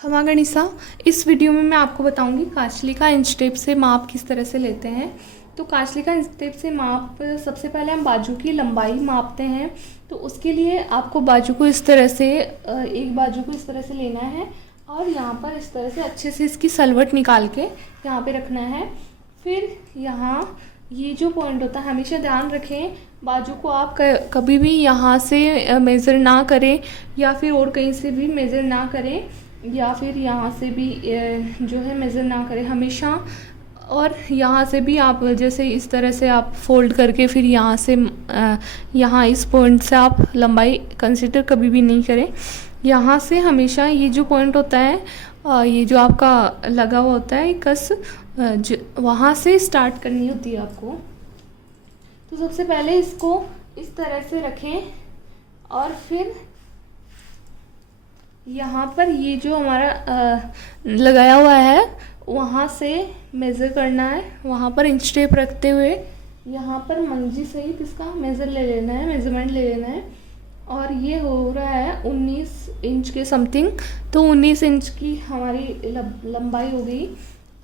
खमा गणिसा। इस वीडियो में मैं आपको बताऊंगी काचली का इंच टेप से माप किस तरह से लेते हैं। तो काचली का इंच टेप से माप सबसे पहले हम बाजू की लंबाई मापते हैं। तो उसके लिए आपको बाजू को इस तरह से एक बाजू को इस तरह से लेना है और यहाँ पर इस तरह से अच्छे से इसकी सलवट निकाल के यहाँ पे रखना है। फिर यहाँ ये जो पॉइंट होता है हमेशा ध्यान रखें, बाजू को आप कभी भी यहाँ से मेज़र ना करें या फिर और कहीं से भी मेज़र ना करें या फिर यहाँ से भी जो है मेज़र ना करें हमेशा। और यहाँ से भी आप जैसे इस तरह से आप फोल्ड करके फिर यहाँ से यहाँ इस पॉइंट से आप लंबाई कंसीडर कभी भी नहीं करें। यहाँ से हमेशा ये जो पॉइंट होता है ये जो आपका लगा हुआ होता है कस वहाँ से स्टार्ट करनी होती है आपको। तो सबसे पहले इसको इस तरह से रखें और फिर यहाँ पर ये जो हमारा लगाया हुआ है वहाँ से मेज़र करना है। वहाँ पर इंच टेप रखते हुए यहाँ पर मंजी सहित इसका मेज़र ले लेना है, मेज़रमेंट ले लेना है। और ये हो रहा है 19 इंच के समथिंग। तो 19 इंच की हमारी लंबाई हो गई।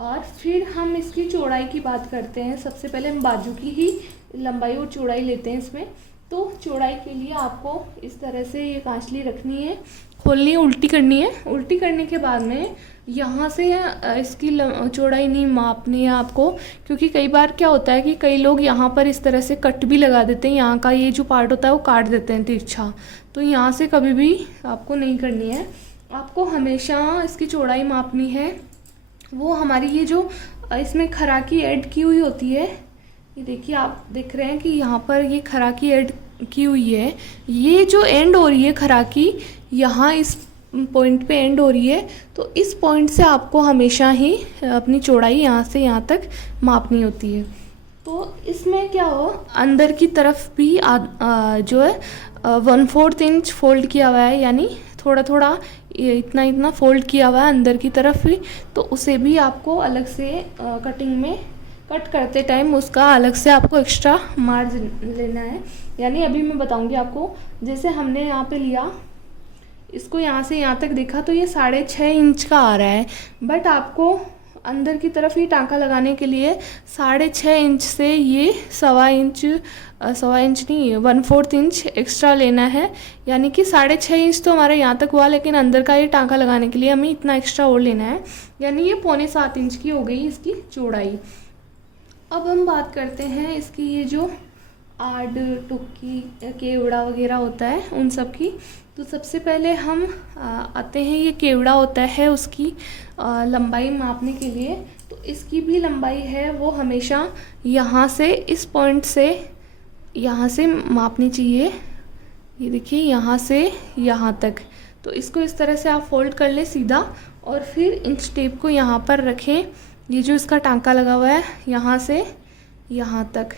और फिर हम इसकी चौड़ाई की बात करते हैं। सबसे पहले हम बाजू की ही लंबाई और चौड़ाई लेते हैं इसमें। तो चौड़ाई के लिए आपको इस तरह से ये कांचली रखनी है, खोलनी है, उल्टी करनी है। उल्टी करने के बाद में यहाँ से इसकी चौड़ाई नहीं मापनी है आपको, क्योंकि कई बार क्या होता है कि कई लोग यहाँ पर इस तरह से कट भी लगा देते हैं, यहाँ का ये जो पार्ट होता है वो काट देते हैं तिरछा। तो यहाँ से कभी भी आपको नहीं करनी है, आपको हमेशा इसकी चौड़ाई मापनी है। वो हमारी ये जो इसमें खराकी ऐड की हुई होती है, ये देखिए आप देख रहे हैं कि यहाँ पर ये खराकी ऐड की हुई है। ये जो एंड हो रही है खराकी यहाँ इस पॉइंट पे एंड हो रही है। तो इस पॉइंट से आपको हमेशा ही अपनी चौड़ाई यहाँ से यहाँ तक मापनी होती है। तो इसमें क्या हो, अंदर की तरफ भी जो है 1/4 इंच फोल्ड किया हुआ है, यानी थोड़ा थोड़ा इतना इतना फोल्ड किया हुआ है अंदर की तरफ भी। तो उसे भी आपको अलग से कटिंग में कट करते टाइम उसका अलग से आपको एक्स्ट्रा मार्जिन लेना है। यानी अभी मैं बताऊंगी आपको, जैसे हमने यहाँ पे लिया इसको यहाँ से यहाँ तक देखा तो ये 6.5 इंच का आ रहा है, बट आपको अंदर की तरफ ही टाँका लगाने के लिए 6.5 इंच से ये 1.25 इंच नहीं 1/4 इंच एक्स्ट्रा लेना है। यानी कि 6.5 इंच तो हमारा यहाँ तक हुआ, लेकिन अंदर का ये टाँका लगाने के लिए हमें इतना एक्स्ट्रा और लेना है। यानी ये 6.25 इंच की हो गई इसकी चौड़ाई। अब हम बात करते हैं इसकी ये जो आड़ टुक्की केवड़ा वगैरह होता है उन सब की। तो सबसे पहले हम आते हैं, ये केवड़ा होता है उसकी लंबाई मापने के लिए। तो इसकी भी लंबाई है वो हमेशा यहाँ से इस पॉइंट से यहाँ से मापनी चाहिए। ये देखिए यहाँ से यहाँ तक। तो इसको इस तरह से आप फोल्ड कर लें सीधा और फिर इंच टेप को यहाँ पर रखें। ये जो इसका टाँका लगा हुआ है यहाँ से यहाँ तक,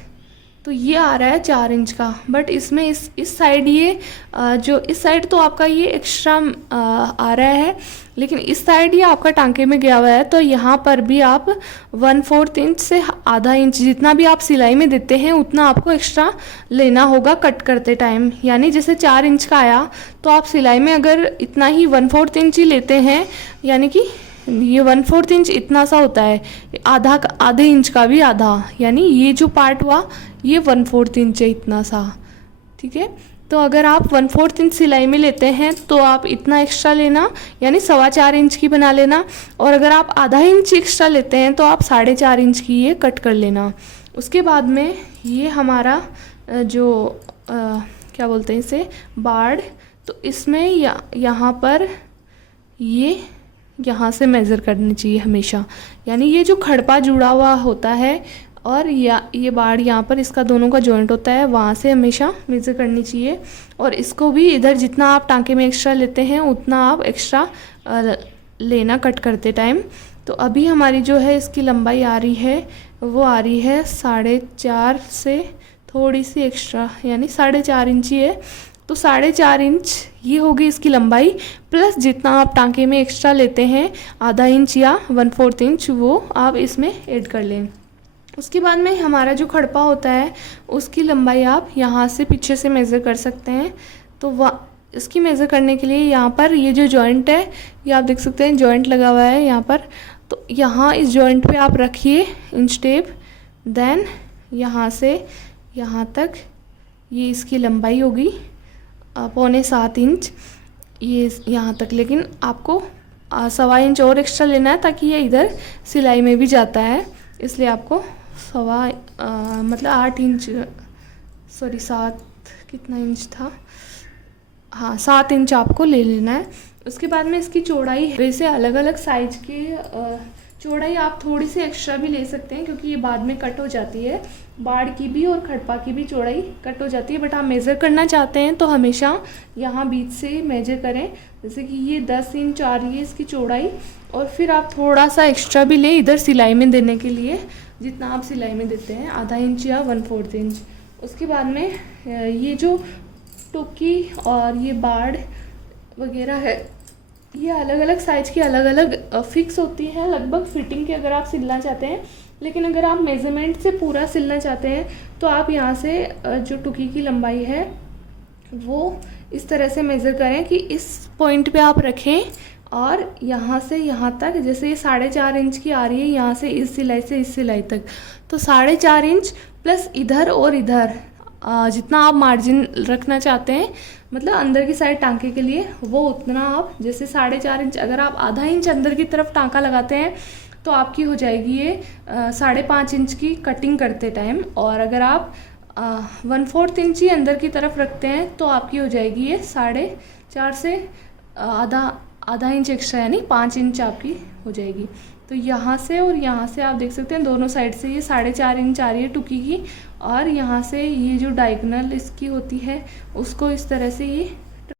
तो ये आ रहा है 4 इंच का। बट इसमें इस साइड ये जो इस साइड तो आपका ये एक्स्ट्रा आ रहा है, लेकिन इस साइड ये आपका टांके में गया हुआ है। तो यहाँ पर भी आप 1/4 इंच से आधा इंच जितना भी आप सिलाई में देते हैं उतना आपको एक्स्ट्रा लेना होगा कट करते टाइम। यानी जैसे 4 इंच का आया तो आप सिलाई में अगर इतना ही 1/4 इंच ही लेते हैं, यानी कि ये 1/4 इंच इतना सा होता है, आधे इंच का भी आधा, यानी ये जो पार्ट हुआ ये 1/4 इंच है इतना सा। ठीक है, तो अगर आप 1/4 इंच सिलाई में लेते हैं तो आप इतना एक्स्ट्रा लेना, यानी 4.25 इंच की बना लेना। और अगर आप आधा इंच एक्स्ट्रा लेते हैं तो आप 4.5 इंच की ये कट कर लेना। उसके बाद में ये हमारा जो क्या बोलते हैं इसे बाड़, तो इसमें यहाँ पर ये यहाँ से मेज़र करनी चाहिए हमेशा। यानी ये जो खड़पा जुड़ा हुआ होता है और ये बाड़ यहाँ पर इसका दोनों का जॉइंट होता है, वहाँ से हमेशा मेज़र करनी चाहिए। और इसको भी इधर जितना आप टाँके में एक्स्ट्रा लेते हैं उतना आप एक्स्ट्रा लेना कट करते टाइम। तो अभी हमारी जो है इसकी लंबाई आ रही है वो आ रही है 4.5 से थोड़ी सी एक्स्ट्रा, यानी 4.5 इंच ही है। तो 4.5 इंच ये होगी इसकी लंबाई, प्लस जितना आप टाँके में एक्स्ट्रा लेते हैं आधा इंच या 1/4 इंच वो आप इसमें ऐड कर लें। उसके बाद में हमारा जो खड़पा होता है उसकी लंबाई आप यहाँ से पीछे से मेज़र कर सकते हैं। तो इसकी मेज़र करने के लिए यहाँ पर ये जो जॉइंट है ये आप देख सकते हैं जॉइंट लगा हुआ है यहाँ पर। तो यहाँ इस जॉइंट पे आप रखिए इंच टेप, देन यहाँ से यहाँ तक ये इसकी लंबाई होगी 6.25 इंच, ये यहाँ तक। लेकिन आपको 1.25 इंच और एक्स्ट्रा लेना है ताकि ये इधर सिलाई में भी जाता है, इसलिए आपको 8 इंच, सॉरी 7 कितना इंच था, हाँ 7 इंच आपको ले लेना है। उसके बाद में इसकी चौड़ाई, वैसे अलग अलग साइज के चौड़ाई आप थोड़ी सी एक्स्ट्रा भी ले सकते हैं क्योंकि ये बाद में कट हो जाती है, बाड़ की भी और खड़पा की भी चौड़ाई कट हो जाती है। बट आप मेज़र करना चाहते हैं तो हमेशा यहाँ बीच से मेजर करें, जैसे कि ये 10 इंच आ रही है इसकी चौड़ाई, और फिर आप थोड़ा सा एक्स्ट्रा भी लें इधर सिलाई में देने के लिए, जितना आप सिलाई में देते हैं 1/2 इंच या 1/4 इंच। उसके बाद में ये जो टोकी और ये बाड़ वगैरह है, ये अलग अलग साइज़ की अलग अलग फिक्स होती है लगभग फिटिंग के, अगर आप सिलना चाहते हैं। लेकिन अगर आप मेज़रमेंट से पूरा सिलना चाहते हैं तो आप यहाँ से जो टुकी की लंबाई है वो इस तरह से मेज़र करें कि इस पॉइंट पे आप रखें, और यहाँ से यहाँ तक, जैसे ये 4.5 इंच की आ रही है यहाँ से इस सिलाई से इस सिलाई तक, तो 4.5 इंच प्लस इधर और इधर जितना आप मार्जिन रखना चाहते हैं, मतलब अंदर की साइड टांके के लिए, वो उतना आप, जैसे 4.5 इंच, अगर आप 1/2 इंच अंदर की तरफ टांका लगाते हैं तो आपकी हो जाएगी ये 5.5 इंच की कटिंग करते टाइम, और अगर आप 1/4 इंच ही अंदर की तरफ रखते हैं तो आपकी हो जाएगी ये 4.5 से आधा इंच एक्स्ट्रा, यानी 5 इंच आपकी हो जाएगी। तो यहाँ से और यहाँ से आप देख सकते हैं दोनों साइड से ये 4.5 इंच आ रही है टुकी की, और यहाँ से ये जो डायगोनल इसकी होती है उसको इस तरह से ये